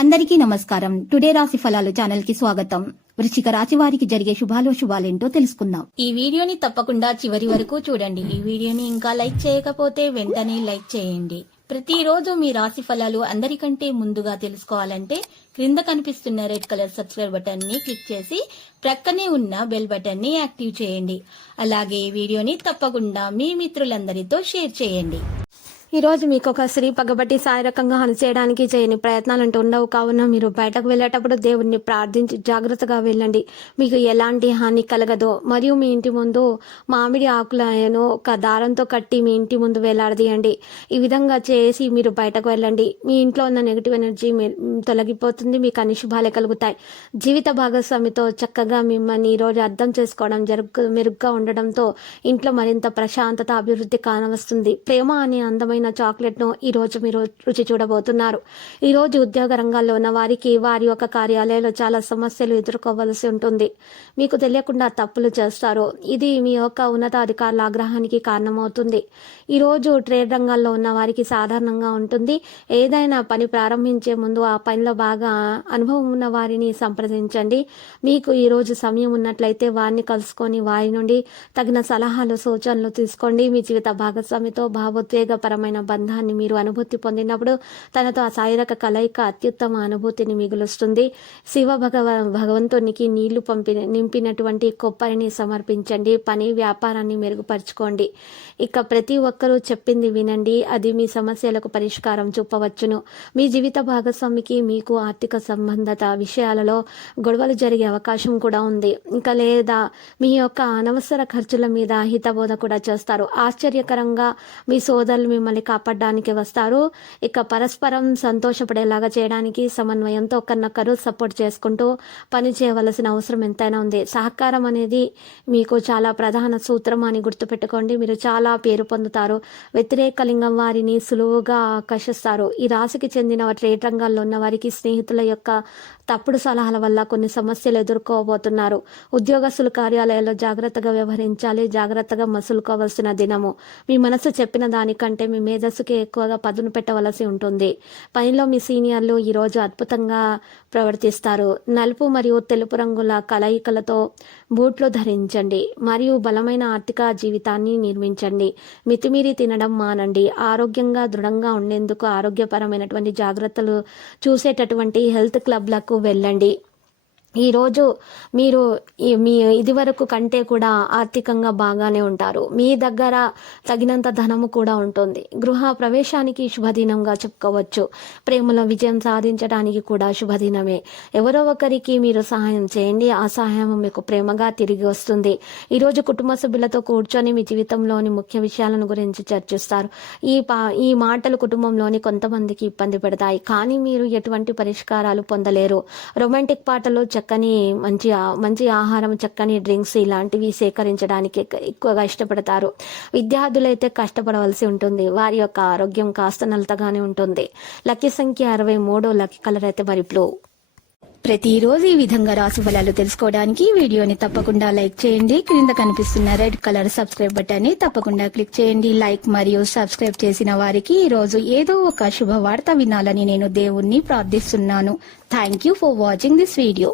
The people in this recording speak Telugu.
అందరికీ నమస్కారం. టుడే రాశి ఫలాలు ఛానల్ కి స్వాగతం. వృశ్చిక రాశి వారికి జరిగే శుభాలేంటో తెలుసుకుందాం. ఈ వీడియోని తప్పకుండా చివరి వరకు చూడండి. ఈ వీడియోని ఇంకా లైక్ చేయకపోతే వెంటనే లైక్ చేయండి. ప్రతిరోజు మీ రాశి ఫలాలు అందరికంటే ముందుగా తెలుసుకోవాలంటే క్రింద కనిపిస్తున్న రెడ్ కలర్ సబ్స్క్రైబ్ బటన్ ని క్లిక్ చేసి ప్రక్కనే ఉన్న బెల్ బటన్ ని యాక్టివ్ చేయండి. అలాగే ఈ వీడియోని తప్పకుండా మీ మిత్రులందరితో షేర్ చేయండి. ఈ రోజు మీకు ఒక స్త్రీ పగబట్టి శారీరకంగా హాని చేయడానికి చేయని ప్రయత్నాలు అంటూ ఉండవు. కావున మీరు బయటకు వెళ్ళేటప్పుడు దేవుణ్ణి ప్రార్థించి జాగ్రత్తగా వెళ్ళండి. మీకు ఎలాంటి హాని కలగదు. మరియు మీ ఇంటి ముందు మామిడి ఆకులను ఒక దారంతో కట్టి మీ ఇంటి ముందు వేలాడదీయండి. ఈ విధంగా చేసి మీరు బయటకు వెళ్ళండి. మీ ఇంట్లో ఉన్న నెగిటివ్ ఎనర్జీ తొలగిపోతుంది. మీకు అన్ని శుభాలే కలుగుతాయి. జీవిత భాగస్వామితో చక్కగా మిమ్మల్ని ఈరోజు అర్థం చేసుకోవడం మెరుగ్గా ఉండడంతో ఇంట్లో మరింత ప్రశాంతత అభివృద్ధి కానవస్తుంది. ప్రేమ అనే అందమైన చాక్లెట్ ను ఈ రోజు మీరు రుచి చూడబోతున్నారు. ఈ రోజు ఉద్యోగ రంగాల్లో ఉన్న వారికి వారి యొక్క కార్యాలయంలో చాలా సమస్యలు ఎదుర్కోవలసి ఉంటుంది. మీకు తెలియకుండా తప్పులు చేస్తారు. ఇది మీ యొక్క ఉన్నతాధికారుల ఆగ్రహానికి కారణమవుతుంది. ఈ రోజు ట్రేడ్ రంగాల్లో ఉన్న వారికి సాధారణంగా ఉంటుంది. ఏదైనా పని ప్రారంభించే ముందు ఆ పనిలో బాగా అనుభవం ఉన్న వారిని సంప్రదించండి. మీకు ఈ రోజు సమయం ఉన్నట్లయితే వారిని కలుసుకొని వారి నుండి తగిన సలహాలు సూచనలు తీసుకోండి. మీ జీవిత భాగస్వామితో భావోద్వేగపరమైన బంధాన్ని మీరు అనుభూతి పొందినప్పుడు తనతో ఆ శారీరక కలయిక అత్యుత్తమ అనుభూతిని మిగులుస్తుంది. శివ భగవంతునికి నీళ్లు నింపినటువంటి కొబ్బరిని సమర్పించండి. పని వ్యాపారాన్ని మెరుగుపరచుకోండి. ఇక ప్రతి ఒక్కరూ చెప్పింది వినండి. అది మీ సమస్యలకు పరిష్కారం చూపవచ్చును. మీ జీవిత భాగస్వామికి మీకు ఆర్థిక సంబంధత విషయాలలో గొడవలు జరిగే అవకాశం కూడా ఉంది. ఇంకా లేదా మీ యొక్క అనవసర ఖర్చుల మీద హితబోధ కూడా చేస్తారు. ఆశ్చర్యకరంగా మీ సోదరులు మిమ్మల్ని కాపాడడానికి వస్తారు. ఇక పరస్పరం సంతోషపడేలాగా చేయడానికి సమన్వయంతో ఒకరినొకరు సపోర్ట్ చేసుకుంటూ పని చేయవలసిన అవసరం ఎంతైనా ఉంది. సహకారం అనేది మీకు చాలా ప్రధాన సూత్రం అని గుర్తుపెట్టుకోండి. మీరు చాలా పేరు పొందుతారు. వ్యతిరేక లింగం వారిని సులువుగా ఆకర్షిస్తారు. ఈ రాశికి చెందిన ట్రేడ్ రంగాల్లో ఉన్న వారికి స్నేహితుల యొక్క తప్పుడు సలహాల వల్ల కొన్ని సమస్యలు ఎదుర్కోబోతున్నారు. ఉద్యోగస్తులు కార్యాలయాల్లో జాగ్రత్తగా వ్యవహరించాలి. జాగ్రత్తగా మసులుకోవలసిన దినము. మీ మనసు చెప్పిన దానికంటే మీ మేధస్సుకి ఎక్కువగా పదును పెట్టవలసి ఉంటుంది. పనిలో మీ సీనియర్లు ఈ రోజు అద్భుతంగా ప్రవర్తిస్తారు. నలుపు మరియు తెలుపు రంగుల కలయికలతో బూట్లు ధరించండి మరియు బలమైన ఆర్థిక జీవితాన్ని నిర్మించండి. మితిమీరి తినడం మానండి. ఆరోగ్యంగా దృఢంగా ఉండేందుకు ఆరోగ్యపరమైనటువంటి జాగ్రత్తలు చూసేటటువంటి హెల్త్ క్లబ్లకు వెళ్ళండి. ఈరోజు మీరు మీ ఇదివరకు కంటే కూడా ఆర్థికంగా బాగానే ఉంటారు. మీ దగ్గర తగినంత ధనము కూడా ఉంటుంది. గృహ ప్రవేశానికి శుభదినంగా చెప్పుకోవచ్చు. ప్రేమలో విజయం సాధించడానికి కూడా శుభదినమే. ఎవరో ఒకరికి మీరు సహాయం చేయండి. ఆ సహాయం మీకు ప్రేమగా తిరిగి వస్తుంది. ఈరోజు కుటుంబ సభ్యులతో కూర్చొని మీ జీవితంలోని ముఖ్య విషయాలను గురించి చర్చిస్తారు. ఈ మాటలు కుటుంబంలోని కొంతమందికి ఇబ్బంది పెడతాయి. కానీ మీరు ఎటువంటి పరిష్కారాలు పొందలేరు. రొమాంటిక్ పాటలు చక్కని మంచి ఆహారం, చక్కని డ్రింక్స్ ఇలాంటివి సేకరించడానికి ఎక్కువగా ఇష్టపడతారు. విద్యార్థులైతే కష్టపడవలసి ఉంటుంది. వారి యొక్క ఆరోగ్యం కాస్త నలతగానే ఉంటుంది. లక్కీ సంఖ్య 63. లక్కీ కలర్ అయితే మరి బ్లూ. ప్రతిరోజు ఈ విధంగా రాశి ఫలాలు తెలుసుకోవడానికి వీడియోని తప్పకుండా లైక్ చేయండి. క్రింద కనిపిస్తున్న రెడ్ కలర్ సబ్స్క్రైబ్ బటన్ ని తప్పకుండా క్లిక్ చేయండి. లైక్ మరియు సబ్స్క్రైబ్ చేసిన వారికి ఈ రోజు ఏదో ఒక శుభవార్త వినాలని నేను దేవుణ్ణి ప్రార్థిస్తున్నాను. Thank you for watching this video.